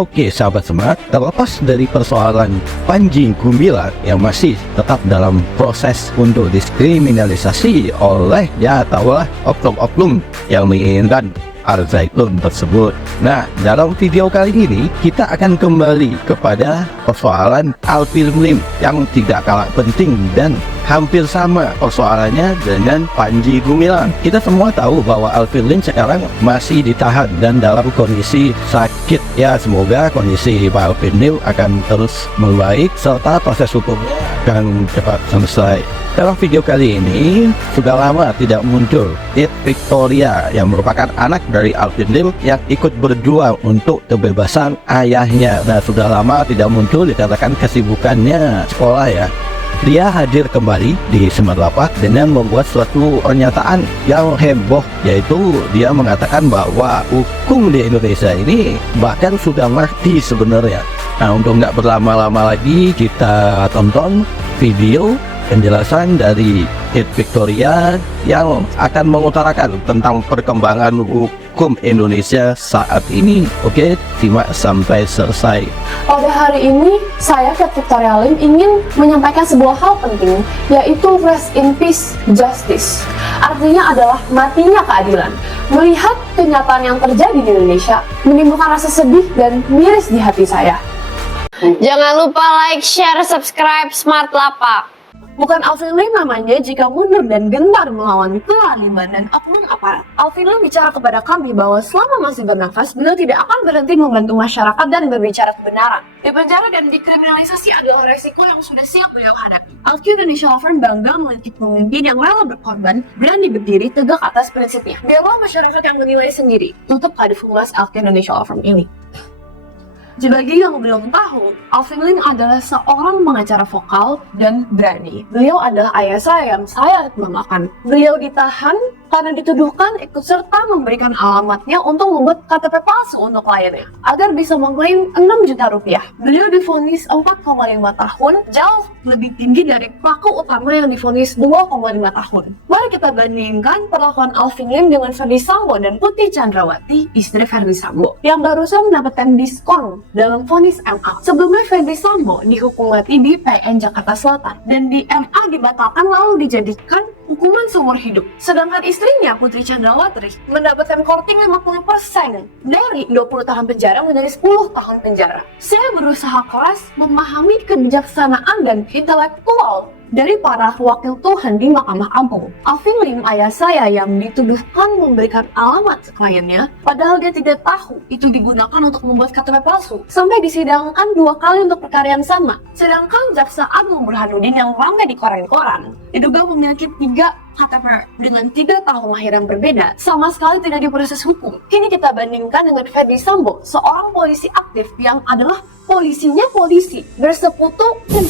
Oke sahabat semua, terlepas dari persoalan Panji Gumilang yang masih tetap dalam proses untuk diskriminalisasi oleh tahulah oknum-oknum yang menginginkan Al-Zaitun tersebut. Nah, dalam video kali ini kita akan kembali kepada persoalan Alvin Lim yang tidak kalah penting dan hampir sama persoalannya dengan Panji Gumilang. Kita semua tahu bahwa Alvin Lim sekarang masih ditahan dan dalam kondisi sakit. Ya, semoga kondisi Pak Alvin Lim akan terus membaik serta proses hukumnya akan cepat selesai. Dalam video kali ini sudah lama tidak muncul It Victoria yang merupakan anak dari Alvin Lim yang ikut berjuang untuk kebebasan ayahnya. Nah, sudah lama tidak muncul dikatakan kesibukannya sekolah ya. Dia hadir kembali di Semarang dengan membuat suatu pernyataan yang heboh, yaitu dia mengatakan bahwa hukum di Indonesia ini bahkan sudah mati sebenarnya. Nah, untuk nggak berlama-lama lagi kita tonton video penjelasan dari It Victoria yang akan mengutarakan tentang perkembangan hukum Indonesia saat ini. Oke, simak sampai selesai. Pada hari ini, saya, It Victoria Lim, ingin menyampaikan sebuah hal penting, yaitu rest in peace justice. Artinya adalah matinya keadilan. Melihat kenyataan yang terjadi di Indonesia, menimbulkan rasa sedih dan miris di hati saya. Jangan lupa like, share, subscribe Smart Lapak. Bukan Alvin Lim namanya jika mundur dan gentar melawan kelaliman dan oknum aparat. Alvin Lim bicara kepada kami bahwa selama masih bernafas, beliau tidak akan berhenti membantu masyarakat dan berbicara kebenaran. Dipenjara dan dikriminalisasi adalah resiko yang sudah siap beliau hadapi. Alki Indonesia Law Firm bangga memiliki pemimpin yang rela berkorban, berani berdiri tegak atas prinsipnya. Biarlah masyarakat yang menilai sendiri. Tutup Kadif Humas Alki Indonesia Law Firm ini. Bagi yang belum tahu, Alvin Lim adalah seorang pengacara vokal dan berani. Beliau adalah ayah saya yang saya banggakan. Beliau ditahan karena dituduhkan ikut serta memberikan alamatnya untuk membuat KTP palsu untuk kliennya agar bisa mengklaim 6 juta rupiah. Beliau divonis 4,5 tahun, jauh lebih tinggi dari pelaku utama yang divonis 2,5 tahun. Mari kita bandingkan perlakuan Alvin Lim dengan Ferdy Sambo dan Putri Chandrawati, istri Ferdy Sambo, yang barusan mendapatkan diskon dalam vonis MA. Sebelumnya Ferdy Sambo dihukum mati di PN Jakarta Selatan dan di MA dibatalkan lalu dijadikan hukuman seumur hidup. Sedangkan istrinya Putri Chandrawati mendapatkan korting 50% dari 20 tahun penjara menjadi 10 tahun penjara. Saya berusaha keras memahami kebijaksanaan dan intelektual dari para wakil Tuhan di Mahkamah Agung. Alvin Lim, ayah saya yang dituduhkan memberikan alamat kliennya, padahal dia tidak tahu itu digunakan untuk membuat KTP palsu, sampai disidangkan 2 kali untuk perkara yang sama. Sedangkan Jaksa Agung Burhanuddin yang ramai di koran-koran diduga memiliki 3 KTP dengan 3 tahun lahiran berbeda, sama sekali tidak diproses hukum. Kini kita bandingkan dengan Ferdy Sambo, seorang polisi aktif yang adalah polisinya polisi, bersekutu dan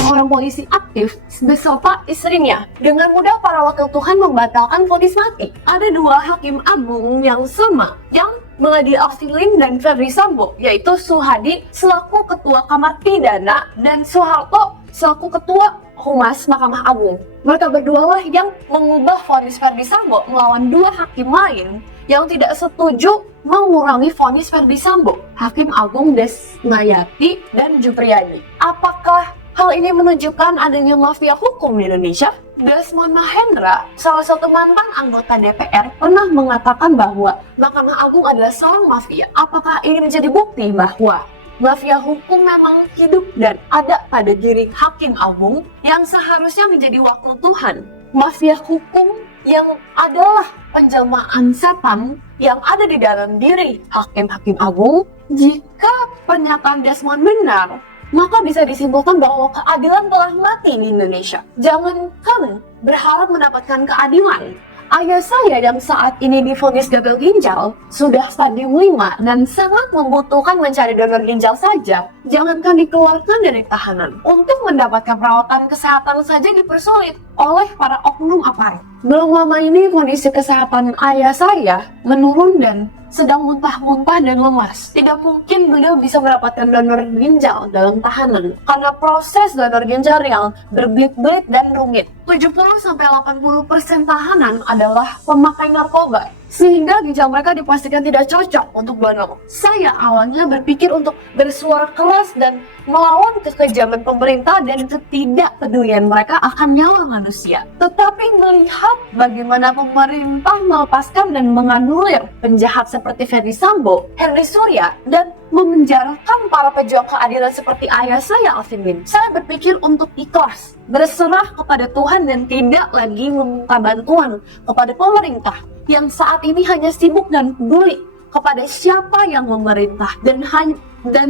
seorang polisi aktif beserta istrinya. Dengan mudah para wakil Tuhan membatalkan vonis mati. Ada 2 hakim agung yang sama yang mengadili Alvin Lim dan Ferdy Sambo, yaitu Suhadi selaku Ketua Kamar Pidana dan Soeharto selaku Ketua Humas Mahkamah Agung. Mereka berdua lah yang mengubah vonis Ferdy Sambo melawan 2 hakim lain yang tidak setuju mengurangi vonis Ferdy Sambo, Hakim Agung Desmayati dan Jupriyadi. Apakah hal ini menunjukkan adanya mafia hukum di Indonesia? Desmond Mahendra, salah satu mantan anggota DPR, pernah mengatakan bahwa Mahkamah Agung adalah seorang mafia. Apakah ini menjadi bukti bahwa mafia hukum memang hidup dan ada pada diri Hakim Agung yang seharusnya menjadi wakil Tuhan? Mafia hukum yang adalah penjelmaan setan yang ada di dalam diri Hakim-Hakim Agung. Jika pernyataan Desmond benar, maka bisa disimpulkan bahwa keadilan telah mati di Indonesia. Jangankan berharap mendapatkan keadilan, ayah saya yang saat ini divonis gagal ginjal sudah stadium 5 dan sangat membutuhkan mencari donor ginjal saja. Jangankan dikeluarkan dari tahanan, untuk mendapatkan perawatan kesehatan saja dipersulit oleh para oknum aparat. Belum lama ini kondisi kesehatan ayah saya menurun dan sedang muntah-muntah dan lemas. Tidak mungkin beliau bisa mendapatkan donor ginjal dalam tahanan karena proses donor ginjal yang berbelit-belit dan rumit. 70-80% tahanan adalah pemakai narkoba. sehingga ginjal mereka dipastikan tidak cocok untuk donor. Saya awalnya berpikir untuk bersuara keras dan melawan kekejaman pemerintah dan ketidakpedulian mereka akan nyawa manusia. Tetapi melihat bagaimana pemerintah melepaskan dan menganulir penjahat seperti Ferdy Sambo, Henry Surya, dan memenjarakan para pejuang keadilan seperti ayah saya, Alvin Lim, saya berpikir untuk ikhlas, berserah kepada Tuhan dan tidak lagi meminta bantuan kepada pemerintah yang saat ini hanya sibuk dan peduli kepada siapa yang memerintah dan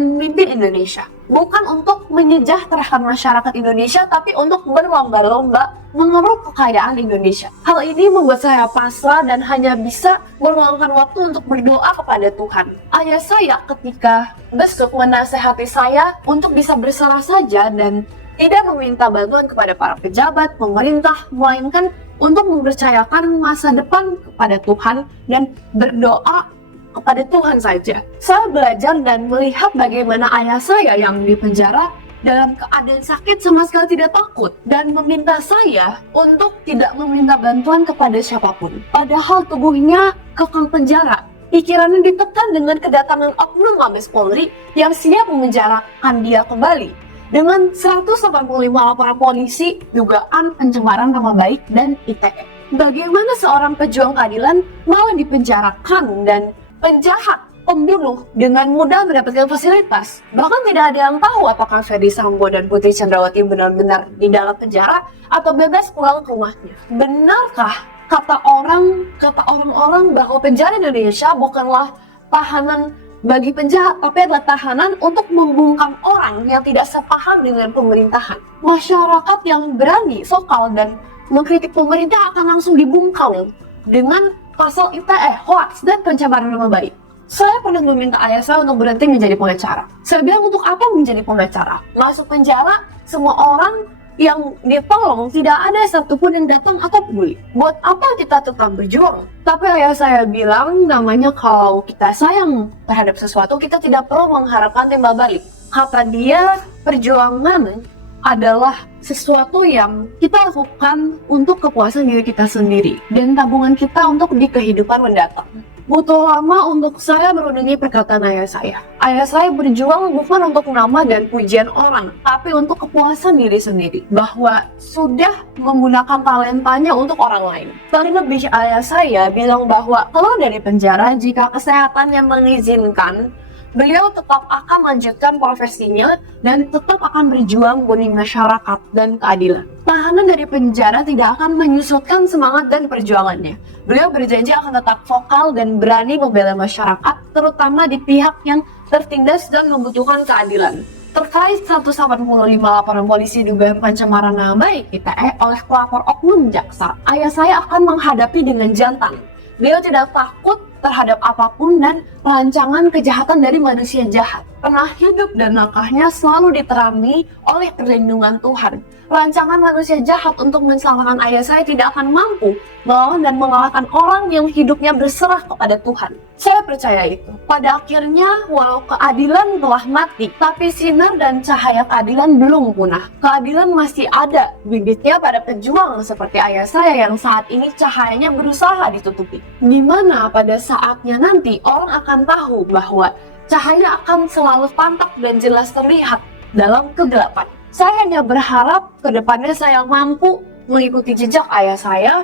memimpin Indonesia. Bukan untuk menyejahterakan masyarakat Indonesia, tapi untuk berlomba-lomba mengeruk kekayaan Indonesia. Hal ini membuat saya pasrah dan hanya bisa meluangkan waktu untuk berdoa kepada Tuhan. Ayah saya ketika besok menasehati saya untuk bisa berserah saja dan tidak meminta bantuan kepada para pejabat, pemerintah, melainkan untuk mempercayakan masa depan kepada Tuhan dan berdoa kepada Tuhan saja. Saya belajar dan melihat bagaimana ayah saya yang dipenjara dalam keadaan sakit sama sekali tidak takut dan meminta saya untuk tidak meminta bantuan kepada siapapun. Padahal tubuhnya kekang penjara. Pikirannya ditekan dengan kedatangan oknum Mabes Polri yang siap memenjarakan dia kembali. Dengan 185 laporan polisi, dugaan pencemaran nama baik dan ITE. Bagaimana seorang pejuang keadilan malah dipenjarakan dan penjahat, pembunuh dengan mudah mendapatkan fasilitas. Bahkan tidak ada yang tahu apakah Ferdy Sambo dan Putri Chandrawati benar-benar di dalam penjara atau bebas pulang ke rumahnya. Benarkah kata orang-orang bahwa penjara Indonesia bukanlah tahanan bagi penjahat, tapi adalah tahanan untuk membungkam orang yang tidak sepaham dengan pemerintahan. Masyarakat yang berani, vokal, dan mengkritik pemerintah akan langsung dibungkam dengan pasal ITE, hoax, dan pencemaran nama baik. Saya pernah meminta ayah saya untuk berhenti menjadi pengacara. Saya bilang, untuk apa menjadi pengacara? Masuk penjara, semua orang yang ditolong tidak ada satupun yang datang atau peduli. Buat apa kita tetap berjuang? Tapi ayah saya bilang, namanya kalau kita sayang terhadap sesuatu, kita tidak perlu mengharapkan timbal balik. Kata dia, perjuangan adalah sesuatu yang kita lakukan untuk kepuasan diri kita sendiri dan tabungan kita untuk di kehidupan mendatang. Butuh lama untuk saya menunaikan perkataan ayah saya. Ayah saya berjuang bukan untuk nama dan pujian orang, tapi untuk kepuasan diri sendiri. Bahwa sudah menggunakan talentanya untuk orang lain. Terlebih ayah saya bilang bahwa kalau dari penjara, jika kesehatannya mengizinkan, beliau tetap akan melanjutkan profesinya dan tetap akan berjuang demi masyarakat dan keadilan. Tahanan dari penjara tidak akan menyusutkan semangat dan perjuangannya. Beliau berjanji akan tetap vokal dan berani membela masyarakat, terutama di pihak yang tertindas dan membutuhkan keadilan. Terkait 185 laporan polisi dugaan pencemaran nama baik ITE oleh pelapor oknum jaksa, ayah saya akan menghadapi dengan jantan. Beliau tidak takut terhadap apapun dan rancangan kejahatan dari manusia jahat. Pernah hidup dan langkahnya selalu diterangi oleh perlindungan Tuhan. Rancangan manusia jahat untuk mensalahkan ayah saya tidak akan mampu melawan dan mengalahkan orang yang hidupnya berserah kepada Tuhan. Saya percaya itu. Pada akhirnya, walau keadilan telah mati, tapi sinar dan cahaya keadilan belum punah. Keadilan masih ada bibitnya pada pejuang seperti ayah saya yang saat ini cahayanya berusaha ditutupi. Di mana pada saatnya nanti orang akan tahu bahwa cahaya akan selalu tampak dan jelas terlihat dalam kegelapan. Saya hanya berharap ke depannya saya mampu mengikuti jejak ayah saya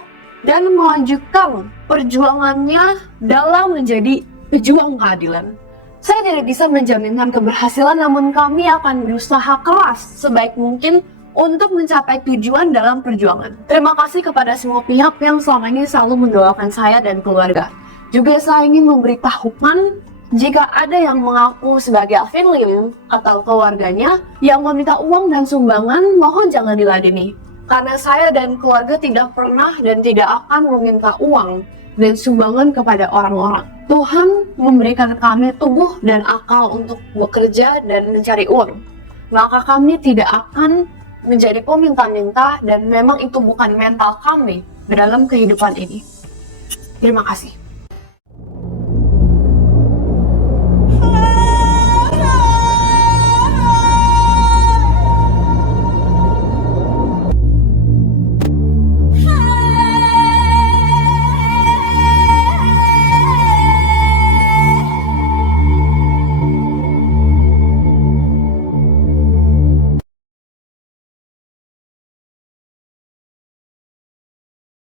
dan melanjutkan perjuangannya dalam menjadi pejuang keadilan. Saya tidak bisa menjaminkan keberhasilan, namun kami akan berusaha keras sebaik mungkin untuk mencapai tujuan dalam perjuangan. Terima kasih kepada semua pihak yang selama ini selalu mendoakan saya dan keluarga. Juga saya ingin memberitahukan, jika ada yang mengaku sebagai Alvin Lim atau keluarganya yang meminta uang dan sumbangan, mohon jangan diladeni. Karena saya dan keluarga tidak pernah dan tidak akan meminta uang dan sumbangan kepada orang-orang. Tuhan memberikan kami tubuh dan akal untuk bekerja dan mencari uang. Maka kami tidak akan menjadi peminta-minta dan memang itu bukan mental kami dalam kehidupan ini. Terima kasih.